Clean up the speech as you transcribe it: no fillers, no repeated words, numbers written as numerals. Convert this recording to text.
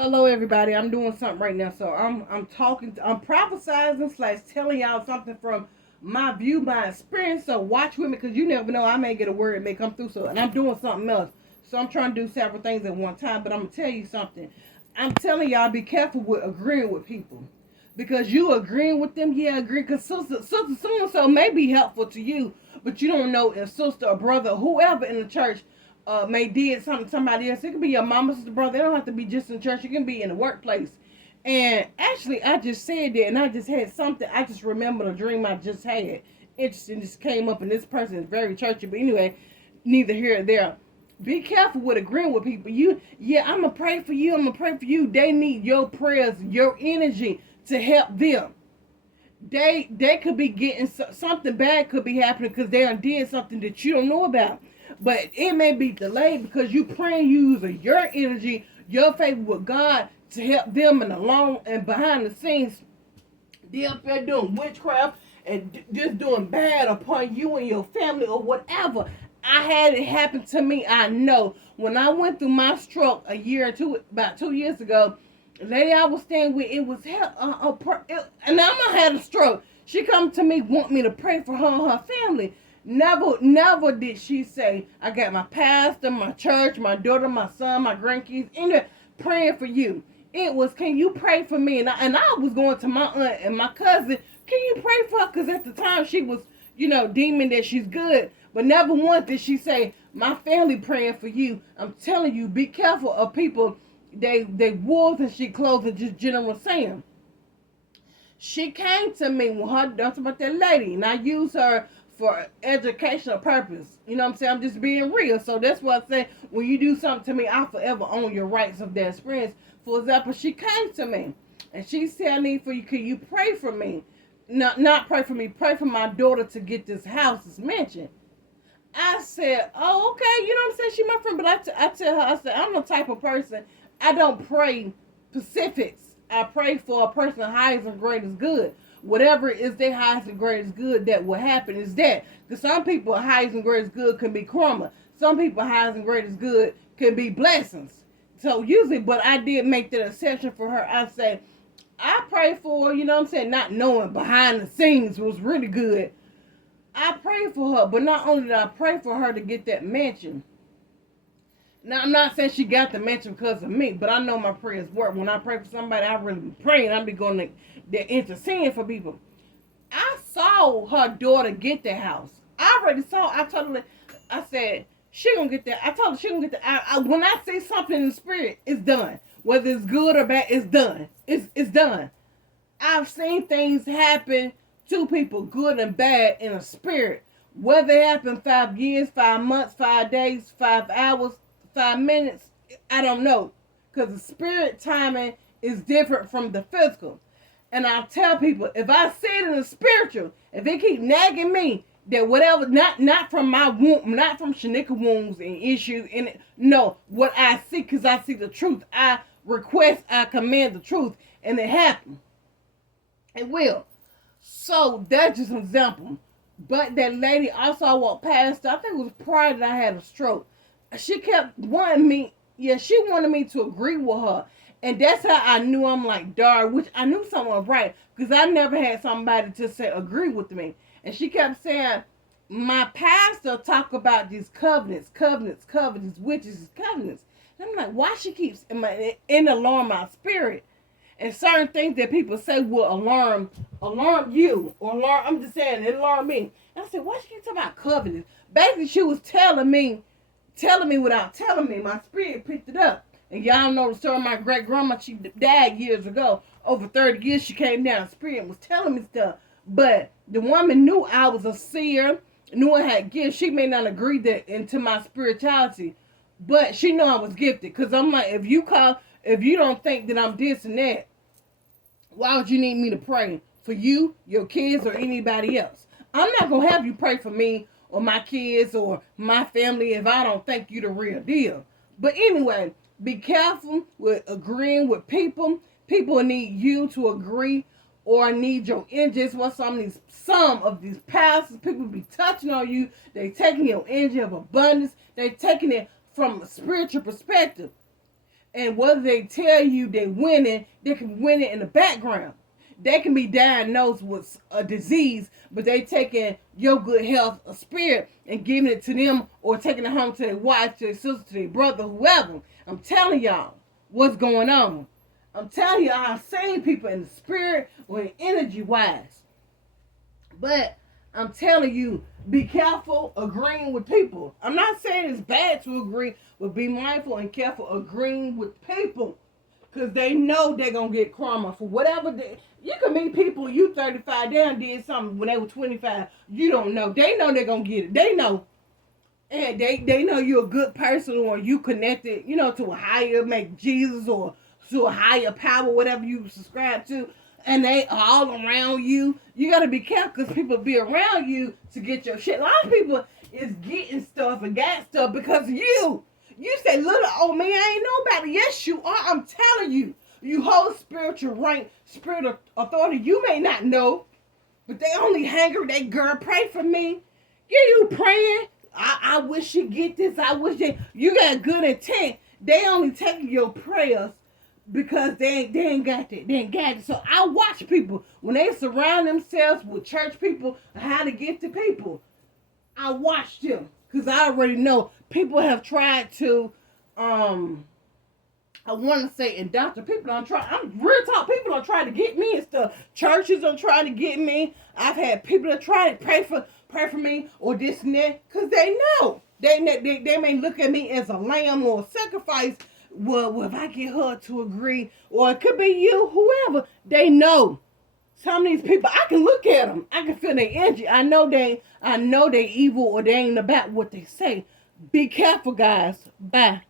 Hello, everybody. I'm doing something right now, so I'm talking, I'm prophesizing slash telling y'all something from my view, my experience. So watch with me, cause you never know. I may get a word that may come through. So, and I'm doing something else. So I'm trying to do several things at one time. But I'm gonna tell you something. I'm telling y'all, be careful with agreeing with people, because you agreeing with them. Yeah, agree. Cause sister so and so may be helpful to you, but you don't know if sister or brother, whoever in the church may did something to somebody else. It could be your mama, sister, brother. They don't have to be just in church. It can be in the workplace. And actually, I just said that, and I just had something. I just remembered a dream I just had. Interesting, just came up, and this person is very churchy. But anyway, neither here nor there. Be careful with agreeing with people. Yeah, I'm gonna pray for you. I'm gonna pray for you. They need your prayers, your energy to help them. They could be getting something bad could be happening because they did something that you don't know about, but it may be delayed because you praying using your energy, your faith with God to help them in the long and behind the scenes. They're up there doing witchcraft and just doing bad upon you and your family or whatever. I had it happen to me. I know when I went through my stroke a year or two, about 2 years ago, the lady I was staying with, it was and I'ma had a stroke. She come to me, want me to pray for her and her family. Never did she say, I got my pastor, my church, my daughter, my son, my grandkids, anyway, praying for you. It was, can you pray for me? And I was going to my aunt and my cousin, can you pray for her? Because at the time she was, deeming that she's good. But never once did she say, my family praying for you. I'm telling you, be careful of people. They wolves and sheep clothing, just general saying. She came to me when her talking about that lady, and I use her for educational purpose. You know what I'm saying? I'm just being real. So that's why I say when you do something to me, I forever own your rights of that experience. For example, she came to me and she said, I need for you, can you pray for me? Not pray for me, pray for my daughter to get this house as mentioned. I said, oh, okay, you know what I'm saying? She my friend, but I tell her, I said, I'm the type of person, I don't pray specifics. I pray for a person highest and greatest good. Whatever is their highest and greatest good that will happen is that. Because some people highest and greatest good can be karma. Some people highest and greatest good can be blessings. So usually, but I did make that exception for her. I say, I pray for, you know what I'm saying, not knowing behind the scenes was really good. I prayed for her, but not only did I pray for her to get that mansion. Now, I'm not saying she got the mansion because of me, but I know my prayers work. When I pray for somebody, I really be praying. I be going to intercede for people. I saw her daughter get that house. I already saw. I told her, I said, she gonna get that. I told her she gonna get that. When I see something in the spirit, it's done. Whether it's good or bad, it's done. It's done. I've seen things happen to people, good and bad, in a spirit. Whether it happened 5 years, 5 months, 5 days, 5 hours, 5 minutes, I don't know. Because the spirit timing is different from the physical. And I tell people, if I see it in the spiritual, if they keep nagging me, that whatever, not from my womb, not from Shanika wounds and issues in it, no, what I see, because I see the truth. I request, I command the truth, and it happens. It will. So that's just an example. But that lady also I walked past, I think it was prior that I had a stroke. She kept wanting me, yeah, she wanted me to agree with her. And that's how I knew I'm like, darn, which I knew something was right. Because I never had somebody to say agree with me. And she kept saying, my pastor talk about these covenants, witches, covenants. And I'm like, why she keeps in alarm my spirit? And certain things that people say will alarm you, or alarm. I'm just saying, it alarmed me. And I said, why she keep talking about covenants? Basically, she was telling me without telling me. My spirit picked it up. And y'all know the story of my great grandma. She died years ago. Over 30 years, she came down. Spirit was telling me stuff. But the woman knew I was a seer, knew I had gifts. She may not agree that into my spirituality, but she knew I was gifted. Because I'm like, if you don't think that I'm this and that, why would you need me to pray for you, your kids, or anybody else? I'm not going to have you pray for me or my kids or my family if I don't think you the real deal. But anyway, be careful with agreeing with people. People need you to agree or need your energy. That's what some of these pastors, people be touching on you. They taking your energy of abundance. They taking it from a spiritual perspective. And whether they tell you they winning, they can win it in the background. They can be diagnosed with a disease, but they taking your good health, a spirit, and giving it to them, or taking it home to their wife, to their sister, to their brother, whoever. I'm telling y'all what's going on. I'm telling you, I've seen people in the spirit or energy wise. But I'm telling you, be careful agreeing with people. I'm not saying it's bad to agree, but be mindful and careful agreeing with people. Because they know they're going to get karma for whatever you can meet people, you 35, they done did something when they were 25. You don't know. They know they're going to get it. They know. And they know you're a good person, or you connected, to a higher, make Jesus, or to a higher power, whatever you subscribe to. And they all around you. You got to be careful, because people be around you to get your shit. A lot of people is getting stuff and got stuff because of you. You say, little old me, I ain't nobody. Yes, you are. I'm telling you. You hold spiritual rank, spiritual authority. You may not know, but they only hangry. They, girl, pray for me. Yeah, you praying. I wish you get this. I wish you got good intent. They only taking your prayers because they ain't got that. They ain't got it. So I watch people when they surround themselves with church people and how to get to people. I watch them because I already know people have tried to, I want to say indoctrinate people. I'm real talk. People are trying to get me and stuff. Churches are trying to get me. I've had people that try to pray for me or this and that, because they know they may look at me as a lamb or a sacrifice. Well, if I get her to agree, or it could be you, whoever, they know. Some of these people, I can look at them. I can feel their energy. I know they evil, or they ain't about what they say. Be careful, guys. Bye.